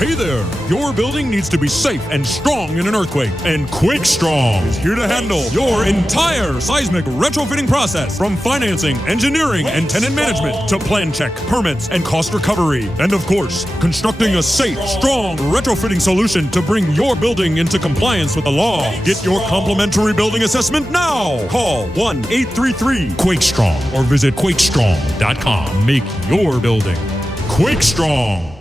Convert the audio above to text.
Hey there! Your building needs to be safe and strong in an earthquake, and Quake Strong is here to handle your entire seismic retrofitting process, from financing, engineering, and tenant management to plan check, permits, and cost recovery. And of course, constructing a safe, strong retrofitting solution to bring your building into compliance with the law. Get your complimentary building assessment now. Call 1-833-QUAKE-STRONG or visit quakestrong.com. Make your building Quake Strong.